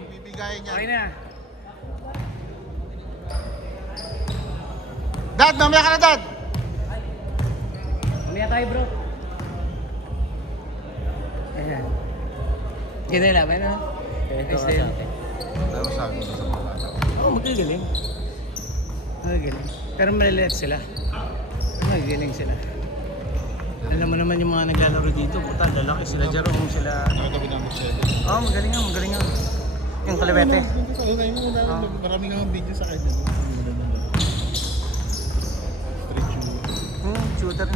Bibigayin niya. Okay na. Dad, mamaya ka na, Dad! Mamaya tayo, bro. Ayan. Ganda yung laban, no? Ayos din. Ano masabi mo sa mga bata? Oo, magagaling. Magagaling. Pero maliliit sila. Magagaling sila. Alam mo naman yung mga naglalaro dito, puta, lalaki sila, Jerome sila. Nakatabi ng Michelle. Oo, magaling nga, magaling nga. Yung kalibete. Marami nga video sa kanya. Shooter na.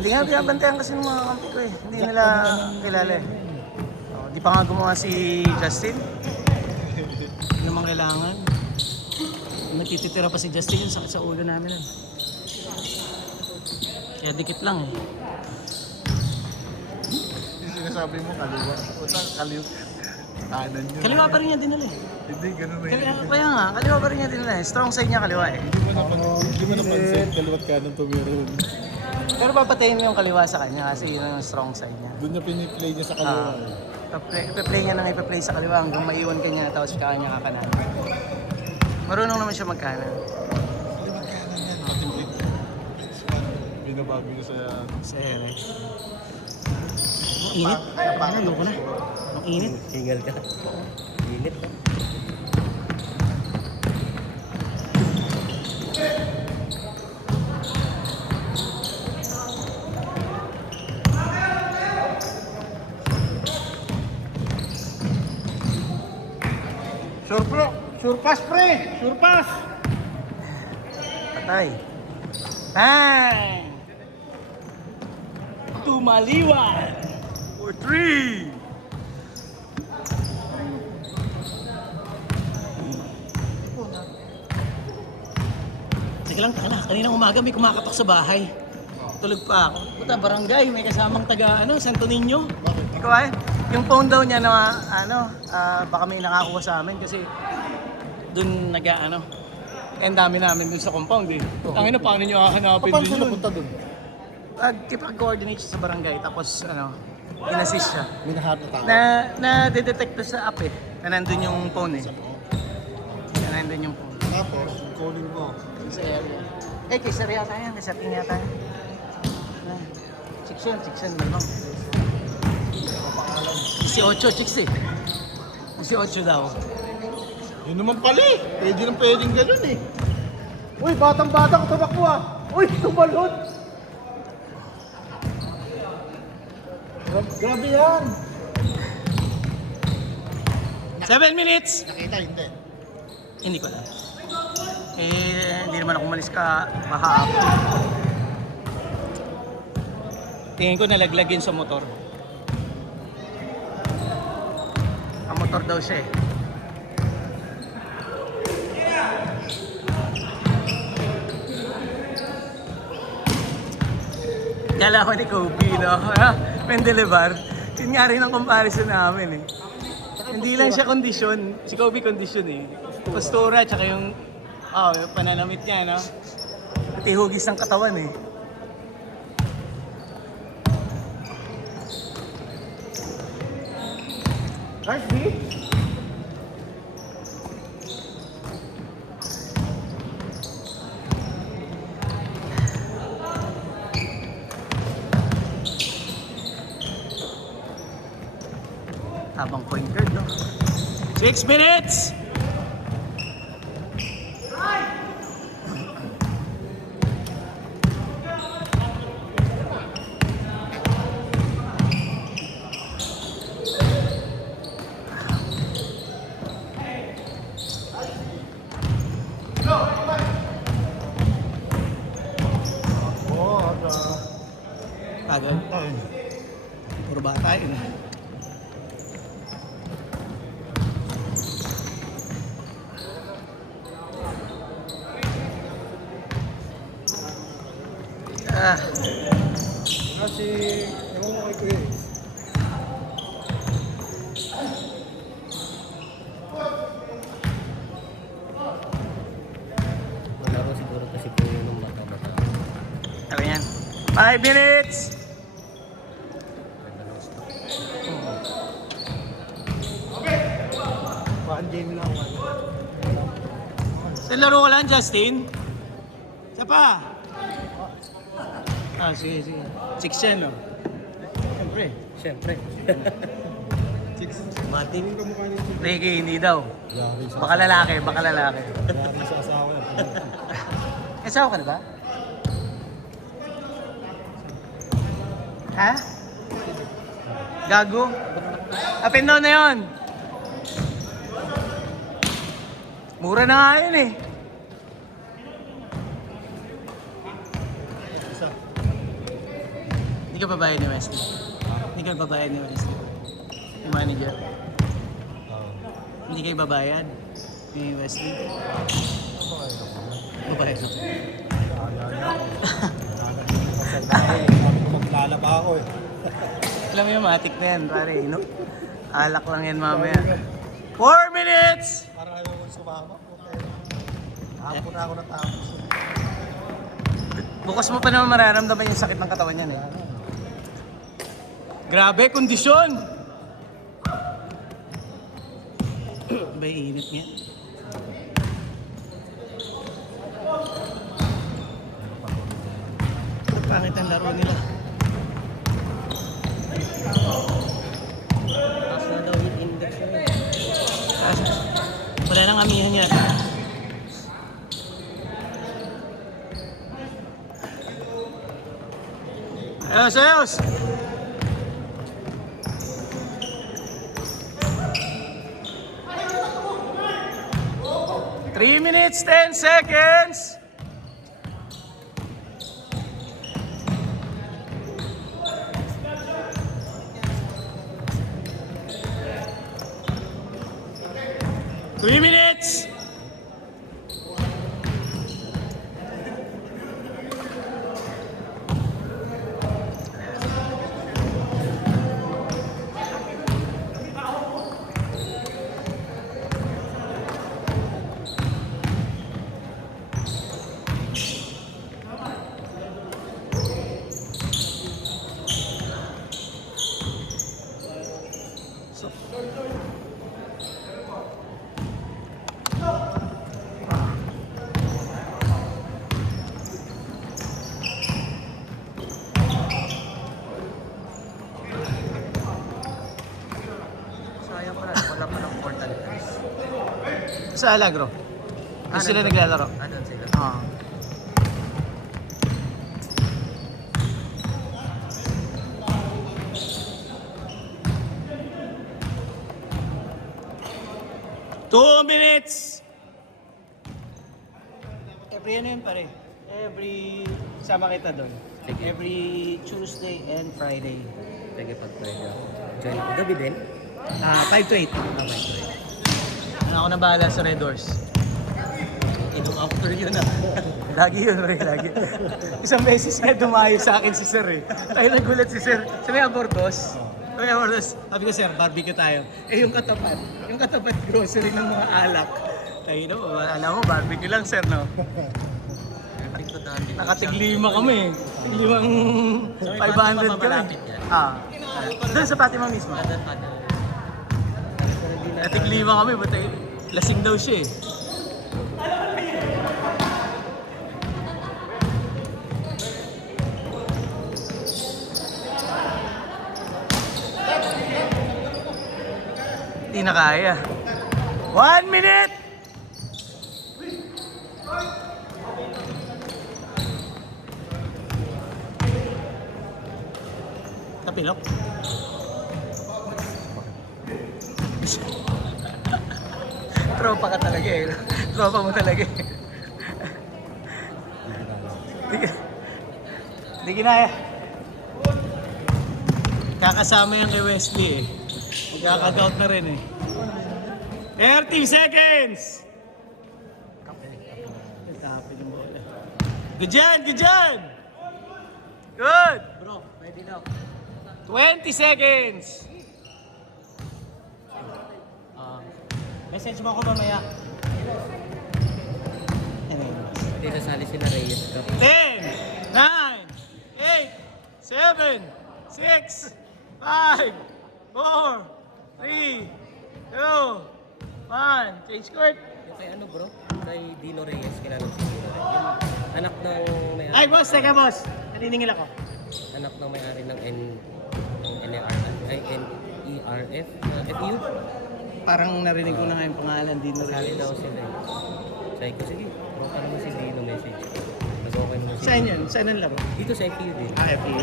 Hindi nga binabantayan kasi ng mga kampi ko eh. Hindi nila kilala eh. Oh, di pa nga gumawa si Justin. Hindi naman kailangan. Natititira pa si Justin, yung sakit sa ulo namin eh. Kaya dikit lang eh. Yung sinasabi mo, kaliwa. Utang kaliwa. Kanan yun. Kaliwa pa rin niya dinala eh. Hindi, ganun na Kaya nga, kaliwa pa rin niya dinala eh. Strong side niya kaliwa eh. Hindi mo napansin, kaliwa't kanan to meron. Pero papatayin mo yung kaliwa sa kanya kasi yun ang strong side niya. Doon niya piniplay niya sa kaliwa. Ipa-play niya nang ipa-play sa kaliwa hanggang maiwan ka niya tapos kanya kakanan. Marunong naman siya magkanan. Kaliwa't kanan yan. Pati binabago niya Sa ere. Ang init. Ayoko na. Ang init. Hingal ka. Init. Sure bro! Sure pass pre! Sure pass! Patay. Bang! Tumaliwan! For 3! Teka lang, kaninang umaga may kumakapak sa bahay. Tulog pa ako. Puta, barangay, may kasamang taga, Santo Niño. Ikaw ay, yung phone daw niya na, baka may nakakuha sa amin kasi dun ang dami namin dun sa compound eh. Ang paano nyo hahanapin Paano din siya yun? napunta doon? Kipag-coordinate siya sa barangay tapos in-assist siya. May nahanap na tao. Na-detect sa app eh, na nandun yung phone eh. Na nandun yung phone. Tapos, calling mo. Sa area. Eh, kay Sir yata yan. May setting yata yan. Chicks na lang. 18 chicks eh. 18 daw. Yun naman pala eh. Pwedeng ganun eh. Uy, batang-bata ko tumakbo ah. Uy, tumalon. Grabe yan. 7 minutes! Nakita, hindi. Hindi ko alam. Hindi naman ako umalis ka kahapon. Tingin ko nalaglagin sa motor. Ang motor daw siya eh. Kala ko ni Kobe, no? Mendelebar. Yun nga rin ang comparison namin eh. Hindi lang siya kondisyon. Si Kobe kondisyon eh. Postura, tsaka yung pananamit niya, no? Pati hugis ng katawan eh. Nice, B. Habang point guard, no? 6 minutes! Agad. Puro bata yun. Kasi, ewan mo kay Kuya eh. Malaro siguro kasi po yun ng bata-bata. Sabi yan. 5 minutes! One game lang. Sa laro ko lang, Justin. Isa pa. Ah, sige, sige. 6 yan, no? Siyempre. Siyempre. Matin. Ricky, hindi daw. Yari sa Baka lalaki, baka lalaki. Yari sa asawa yan. Asawa ka na ba? Ha? Gago? Apin daw na yun. Mura na nga yun eh. Isa. Hindi ka babayad ni Wesley. Hindi ka babayad ni Wesley. Yung manager. Hindi kayo babayad ni Wesley. Babayad ako. Maglalaba ako eh. Alam mo yung matik na yan, pare. No? Alak lang yan mamaya. 4 minutes! Para ayaw ko sumama. Okay. Hapon na ako natapos. Bukas mo pa naman mararamdaman yung sakit ng katawan yan eh. Grabe, kondisyon! Ba yung init niya? Pangit ang laro nila. Taas na daw yung index na yun. Wala nang amihan niya. Ayos, ayos! Three minutes, 10 seconds! Three minutes! Sayang pala, wala pa ng portal guys. Sa Alagro. Doon sila naglalaro. Doon sila. Ah. Two minutes! Every ano yun pare? Every... Sama kita doon. Sige. Every Tuesday and Friday. Sige, pag-pwede ako. Join. Gabi din? 5 to 8. Okay, sorry. Ako na bahala sa Red Doors. Inong after yun ah. Lagi yun, Ray, lagi. Isang beses nga dumayo sa akin si Sir eh. Tayo nagulat si Sir. Sa may abortos. Sa may abortos. Sabi ko, Sir, barbecue tayo. Eh, yung katapat grocery ng mga alak. Tayo no, alam mo, barbecue lang, Sir, no? Ito dati. Nakatiglima kami. Tiglimang So, may 500 Fatima kami. malapit yan? Ah. Doon sa Fatima mismo. Natiglima kami, but lasing daw siya eh. Hindi na kaya. 1 minute! Tapilok. Tropa ka talaga eh. Tropa mo talaga eh. Hindi ginaya. Kakasama yan kay Wesley eh. Magkakagout na rin eh. 30 seconds! Tapin yung bola. Good dyan! Good dyan! Good! Bro, pwede na. 20 seconds! Message mo ako mamaya. Hindi sasali sila Reyes Cup. 10, 9, 8, 7, 6, 5, 4, 3, 2, 1. Change court. Yung kay ano bro? Kay Dino Reyes, kilala mo si Dino Reyes. Yung anak ng may-ari. Ay, boss, teka, boss. Naniningil ako. Anak ng may-ari ng NERF, FU. Parang narinig ko na nga yung pangalan, Dino Sali Reyes. daw sila eh. Sabi ko, sige, okay naman si Dino message. Nag-okay naman si Saan Dino. yun? Saan ang laro? Dito sa FU din. FU.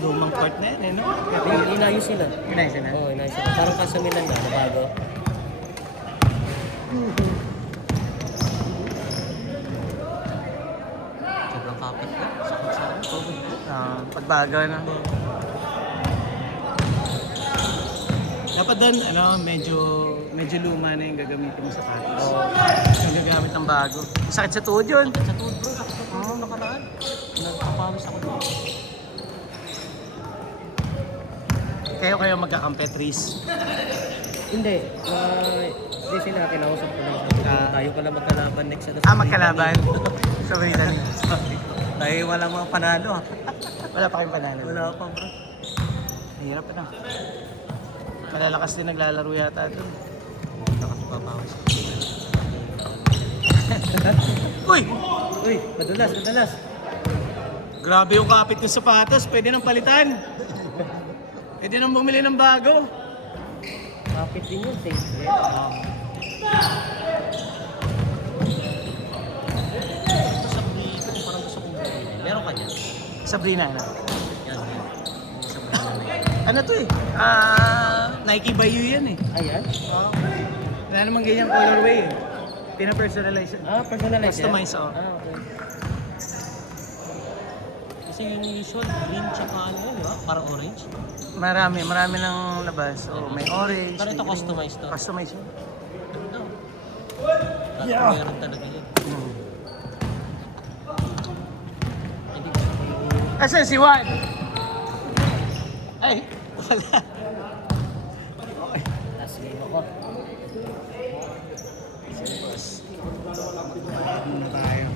Lumang court na yan, eh, no? Inayos sila. Inayos na. Oo, inayos sila. Parang kasamilan na, nabago. Sobrang kapit ko. Sakit sa akin. Sobrang Pagbaga na. Dapat doon, ano, medyo luma na yung gagamitin mo sa patis. Oo. Yung gagamit ng bago. Sakit sa tuhod yun. Sa tuhod bro, ako nakaraan. Nagpapawis ako doon. Kayo magkakampe, Tris. Hindi. Hindi sila, kinausap ko lang. Tayo pala magkalaban next ano. Magkalaban. Sabay na rin. Tayo walang mga panalo. Wala pa kayong panalo. Wala pa bro. Mahirap na. Malalakas din naglalaro yata doon. Nakapapawis. Uy! Uy, madulas. Grabe yung kapit ng sapatos. Pwede nang palitan. Pwede nang bumili ng bago. Kapit din yun, safe. Parang gusto kong bumili. Meron ka niya? Sabrina na. Yan. Sabrina na yan. Ano to eh? Nike Bayou yan eh. Ayan? Wala namang ganyang colorway eh. Pina-personalize. Personalize yan? Customize, oo. Okay. Kasi yung usual, green tsaka ano yun, di ba? Parang orange. Marami ng labas. So, may orange. Pero ito may green. customized to. Customized yun. Ganda. Yeah. Meron talaga yun. Hindi ko sabihin. Asan si Juan? Ay, wala. Last game ako. Muna tayo.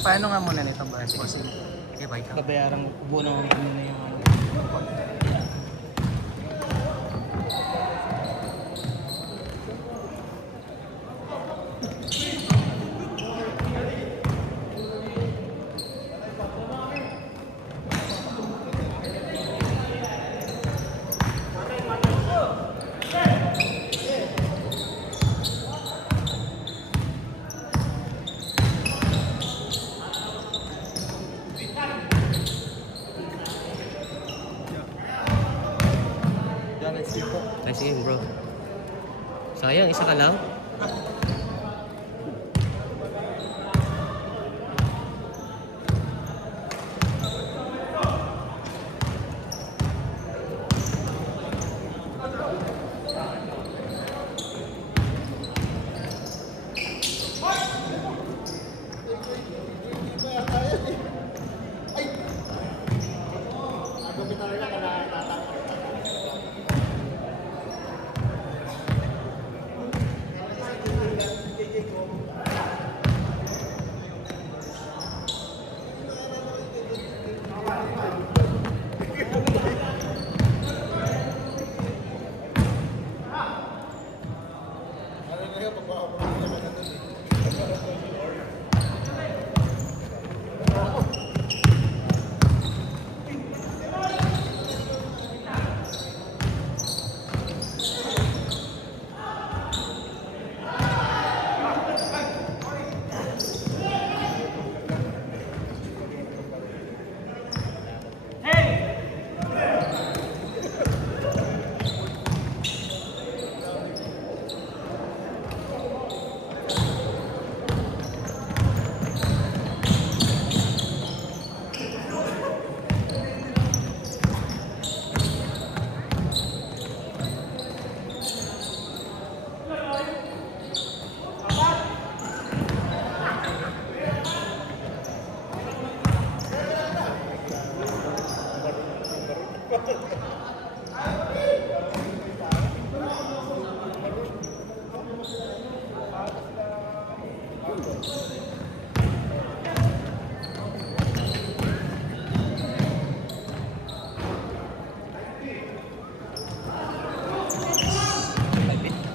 Paano nga muna nitong ba? Kasi Okay, bye ka. babayaran mo, buno muna yung ano. Nice game, bro. Sayang, isa ka lang.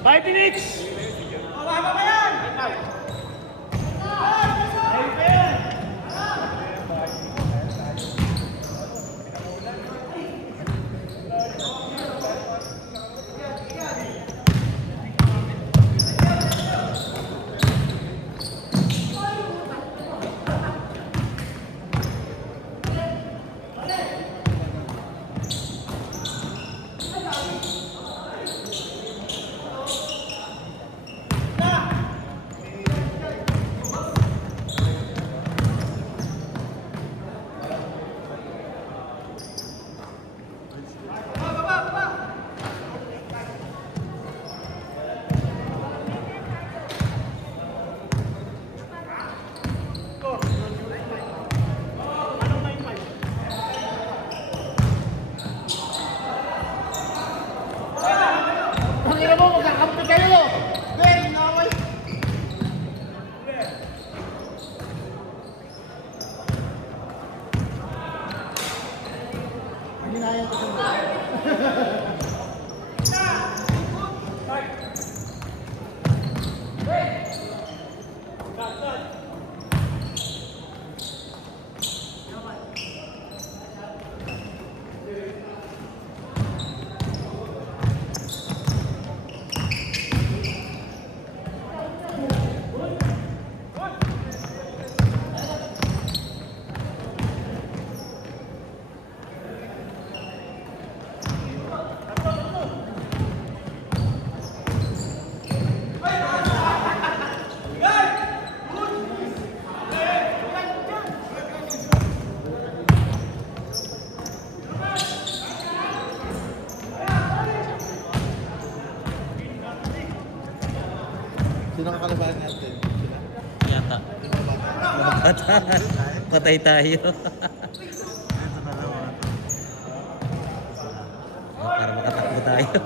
5 minutes! Pangina mo, magkakampi kayo! Ben, away! Hindi na yan kasi. Sino ang kalabahan natin? Yata. Patay tayo. Para makatakbo tayo.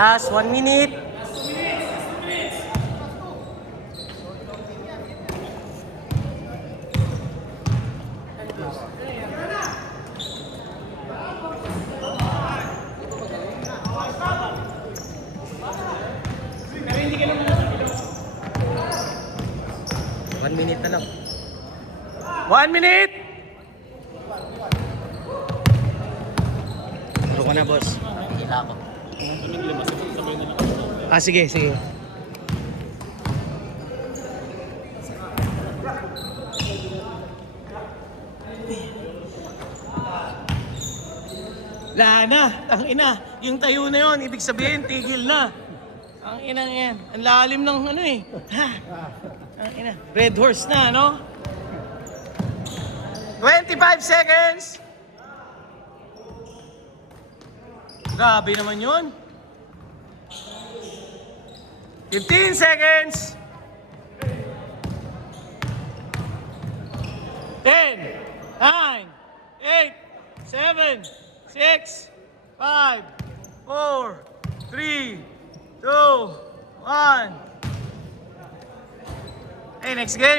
Last 1 minute. One minute na lang. 1 minute! Ano ko na, boss? Hila ko. Ah, sige, sige. Lana, ang ina, yung tayo na yon, ibig sabihin, tigil na. Ang ina yan, ang lalim ng ano eh. Ha? Ang ina, red horse na, no? 25 seconds! Grabe naman yun. 15 seconds! 10, 9, 8, 7, 6, 5, 4, 3, 2, 1. Hey, next game.